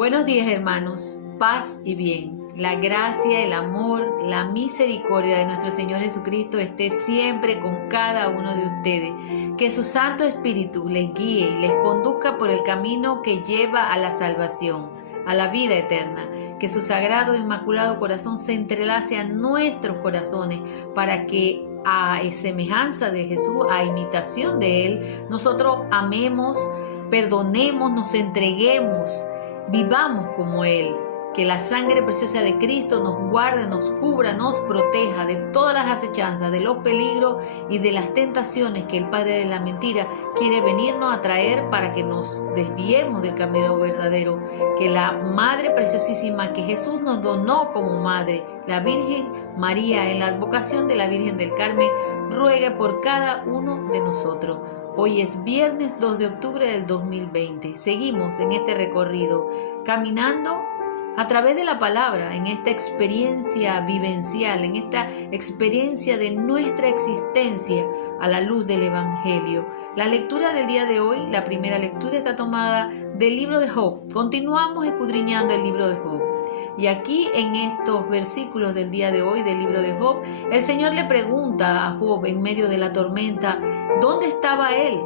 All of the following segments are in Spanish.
Buenos días, hermanos, paz y bien. La gracia, el amor, la misericordia de nuestro Señor Jesucristo esté siempre con cada uno de ustedes. Que su Santo Espíritu les guíe y les conduzca por el camino que lleva a la salvación, a la vida eterna. Que su sagrado e inmaculado corazón se entrelace a nuestros corazones para que a semejanza de Jesús, a imitación de Él, nosotros amemos, perdonemos, nos entreguemos, vivamos como Él. Que la sangre preciosa de Cristo nos guarde, nos cubra, nos proteja de todas las acechanzas, de los peligros y de las tentaciones que el Padre de la mentira quiere venirnos a traer para que nos desviemos del camino verdadero. Que la Madre preciosísima que Jesús nos donó como Madre, la Virgen María, en la advocación de la Virgen del Carmen, ruegue por cada uno de nosotros. Hoy es viernes 2 de octubre del 2020. Seguimos en este recorrido, caminando a través de la palabra, en esta experiencia vivencial, en esta experiencia de nuestra existencia a la luz del Evangelio. La lectura del día de hoy, la primera lectura está tomada del libro de Job. Continuamos escudriñando el libro de Job. Y aquí en estos versículos del día de hoy del libro de Job, el Señor le pregunta a Job en medio de la tormenta, ¿dónde estaba él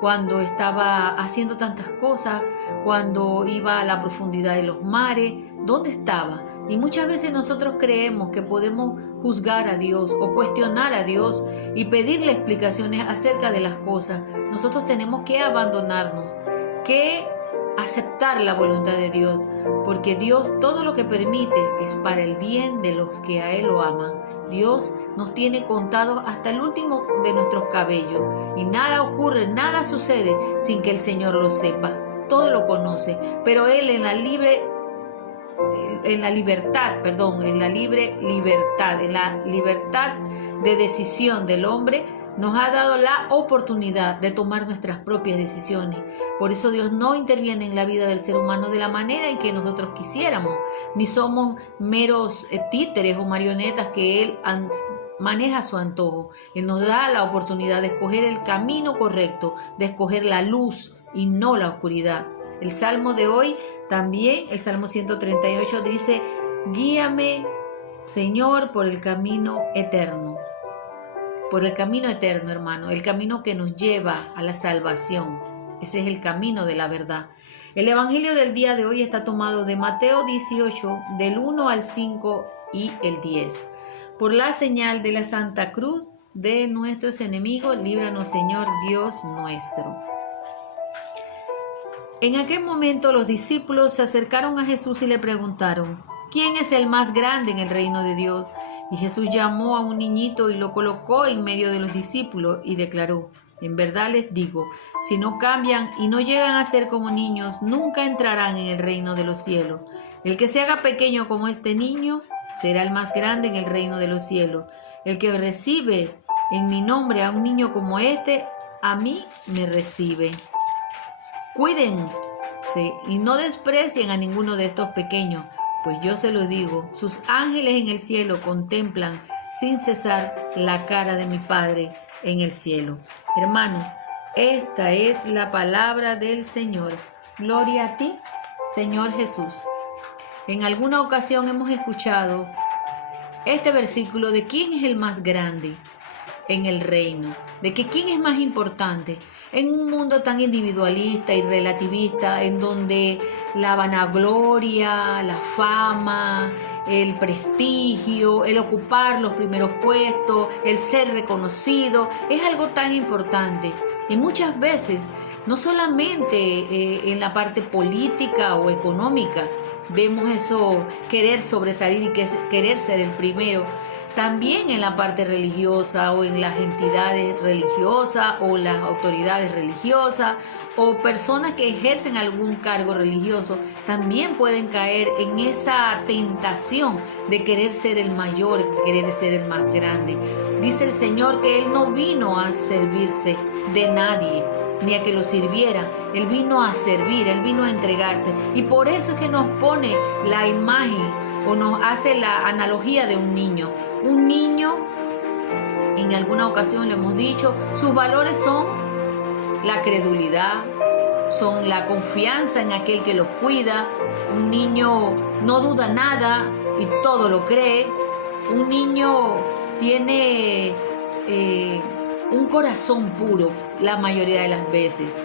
cuando estaba haciendo tantas cosas, cuando iba a la profundidad de los mares? ¿Dónde estaba? Y muchas veces nosotros creemos que podemos juzgar a Dios o cuestionar a Dios y pedirle explicaciones acerca de las cosas. Nosotros tenemos que abandonarnos, que aceptar la voluntad de Dios, porque Dios todo lo que permite es para el bien de los que a Él lo aman. Dios nos tiene contados hasta el último de nuestros cabellos y nada ocurre, nada sucede sin que el Señor lo sepa. Todo lo conoce, pero Él en la libre libertad de decisión del hombre, nos ha dado la oportunidad de tomar nuestras propias decisiones. Por eso Dios no interviene en la vida del ser humano de la manera en que nosotros quisiéramos, ni somos meros títeres o marionetas que Él maneja a su antojo. Él nos da la oportunidad de escoger el camino correcto, de escoger la luz y no la oscuridad. El Salmo de hoy también, el Salmo 138 dice, guíame, Señor, por el camino eterno. Por el camino eterno, hermano, el camino que nos lleva a la salvación. Ese es el camino de la verdad. El Evangelio del día de hoy está tomado de Mateo 18, del 1 al 5 y el 10. Por la señal de la Santa Cruz de nuestros enemigos, líbranos, Señor Dios nuestro. En aquel momento los discípulos se acercaron a Jesús y le preguntaron, ¿quién es el más grande en el reino de Dios? Y Jesús llamó a un niñito y lo colocó en medio de los discípulos y declaró, en verdad les digo, si no cambian y no llegan a ser como niños, nunca entrarán en el reino de los cielos. El que se haga pequeño como este niño, será el más grande en el reino de los cielos. El que recibe en mi nombre a un niño como este, a mí me recibe. Cuídense y no desprecien a ninguno de estos pequeños, pues yo se lo digo, sus ángeles en el cielo contemplan sin cesar la cara de mi Padre en el cielo. Hermano, esta es la palabra del Señor. Gloria a ti, Señor Jesús. En alguna ocasión hemos escuchado este versículo de quién es el más grande en el reino, de que quién es más importante. En un mundo tan individualista y relativista, en donde la vanagloria, la fama, el prestigio, el ocupar los primeros puestos, el ser reconocido, es algo tan importante. Y muchas veces, no solamente en la parte política o económica, vemos eso, querer sobresalir y querer ser el primero. También en la parte religiosa o en las entidades religiosas o las autoridades religiosas o personas que ejercen algún cargo religioso también pueden caer en esa tentación de querer ser el mayor, querer ser el más grande. Dice el Señor que Él no vino a servirse de nadie ni a que lo sirviera. Él vino a servir, Él vino a entregarse. Y por eso es que nos pone la imagen o nos hace la analogía de un niño. Un niño, en alguna ocasión le hemos dicho, sus valores son la credulidad, son la confianza en aquel que los cuida, Un niño no duda nada y todo lo cree. Un niño tiene un corazón puro la mayoría de las veces.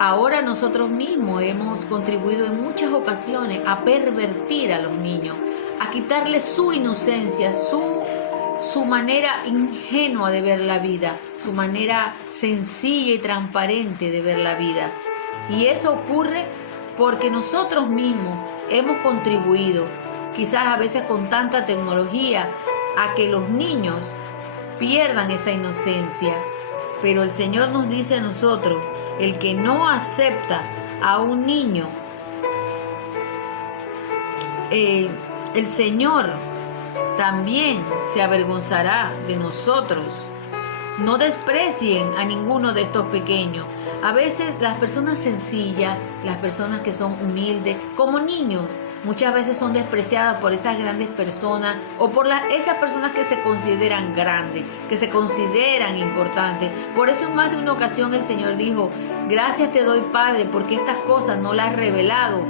Ahora nosotros mismos hemos contribuido en muchas ocasiones a pervertir a los niños, a quitarles su inocencia, su manera ingenua de ver la vida, su manera sencilla y transparente de ver la vida. Y eso ocurre porque nosotros mismos hemos contribuido, quizás a veces con tanta tecnología, a que los niños pierdan esa inocencia. Pero el Señor nos dice a nosotros, el que no acepta a un niño, el Señor también se avergonzará de nosotros. No desprecien a ninguno de estos pequeños. A veces las personas sencillas, las personas que son humildes, como niños, muchas veces son despreciadas por esas grandes personas o por esas personas que se consideran grandes, que se consideran importantes. Por eso en más de una ocasión el Señor dijo, gracias te doy, Padre, porque estas cosas no las has revelado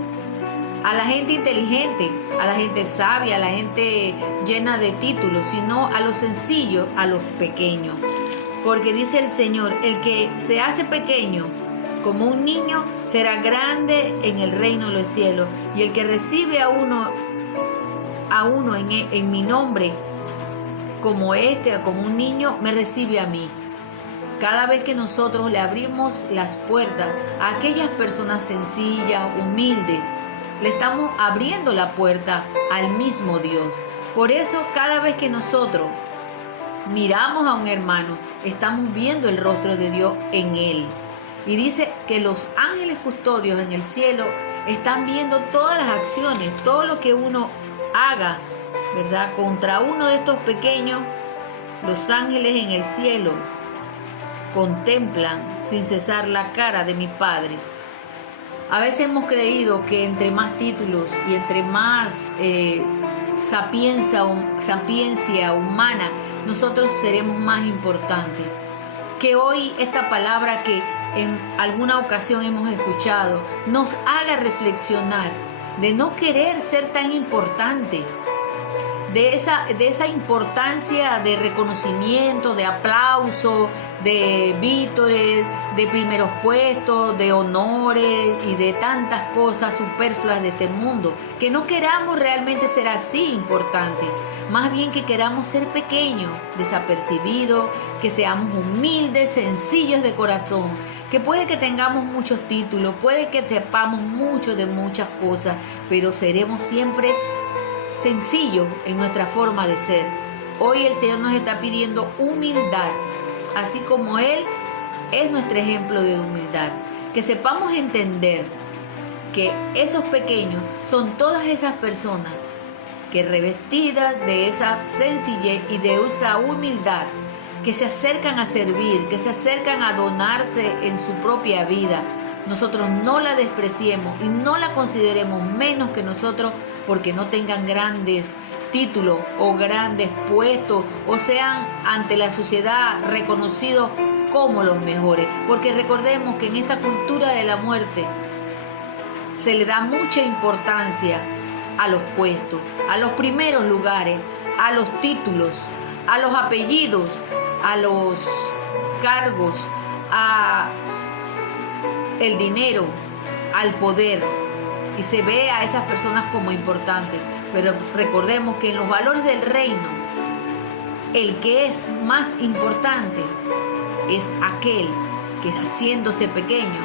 a la gente inteligente, a la gente sabia, a la gente llena de títulos, sino a los sencillos, a los pequeños. Porque dice el Señor, el que se hace pequeño como un niño será grande en el reino de los cielos. Y el que recibe a uno en mi nombre, como como un niño, me recibe a mí. Cada vez que nosotros le abrimos las puertas a aquellas personas sencillas, humildes, le estamos abriendo la puerta al mismo Dios. Por eso cada vez que nosotros miramos a un hermano, estamos viendo el rostro de Dios en él. Y dice que los ángeles custodios en el cielo están viendo todas las acciones, todo lo que uno haga, ¿verdad? Contra uno de estos pequeños, los ángeles en el cielo contemplan sin cesar la cara de mi Padre. A veces hemos creído que entre más títulos y entre más sapiencia humana, nosotros seremos más importantes. Que hoy esta palabra que en alguna ocasión hemos escuchado nos haga reflexionar de no querer ser tan importante, de esa importancia de reconocimiento, de aplauso, de vítores, de primeros puestos, de honores y de tantas cosas superfluas de este mundo. Que no queramos realmente ser así importantes, más bien que queramos ser pequeños, desapercibidos, que seamos humildes, sencillos de corazón, que puede que tengamos muchos títulos, puede que sepamos mucho de muchas cosas, pero seremos siempre sencillos en nuestra forma de ser. Hoy el Señor nos está pidiendo humildad, así como Él es nuestro ejemplo de humildad. Que sepamos entender que esos pequeños son todas esas personas que revestidas de esa sencillez y de esa humildad, que se acercan a servir, que se acercan a donarse en su propia vida. Nosotros no la despreciemos y no la consideremos menos que nosotros porque no tengan grandes títulos o grandes puestos o sean ante la sociedad reconocidos como los mejores. Porque recordemos que en esta cultura de la muerte se le da mucha importancia a los puestos, a los primeros lugares, a los títulos, a los apellidos, a los cargos, a el dinero, al poder, y se ve a esas personas como importantes. Pero recordemos que en los valores del reino, el que es más importante es aquel que, haciéndose pequeño,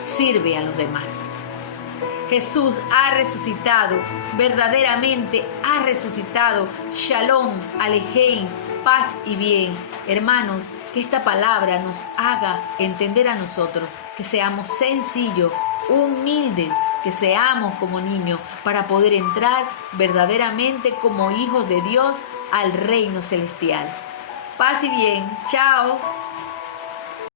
sirve a los demás. Jesús ha resucitado, verdaderamente ha resucitado. Shalom, Alejem, paz y bien. Hermanos, que esta palabra nos haga entender a nosotros que seamos sencillos, humildes, que seamos como niños para poder entrar verdaderamente como hijos de Dios al reino celestial. Paz y bien. Chao.